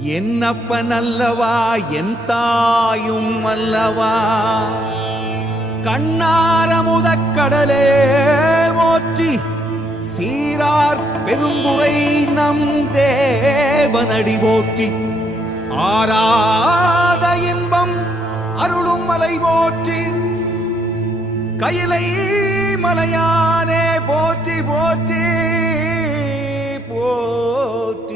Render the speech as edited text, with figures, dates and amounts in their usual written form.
என்னப்பன் அல்லவா என் தாயும் அல்லவா. கண்ணாரமுதக் கடலே போற்றி சீரார் பெரும்புரை நம் தேவனடி போற்றி. ஆராத இன்பம் அருளும் மலை போற்றி. கையிலை மலையானே போற்றி போற்றி போற்றி.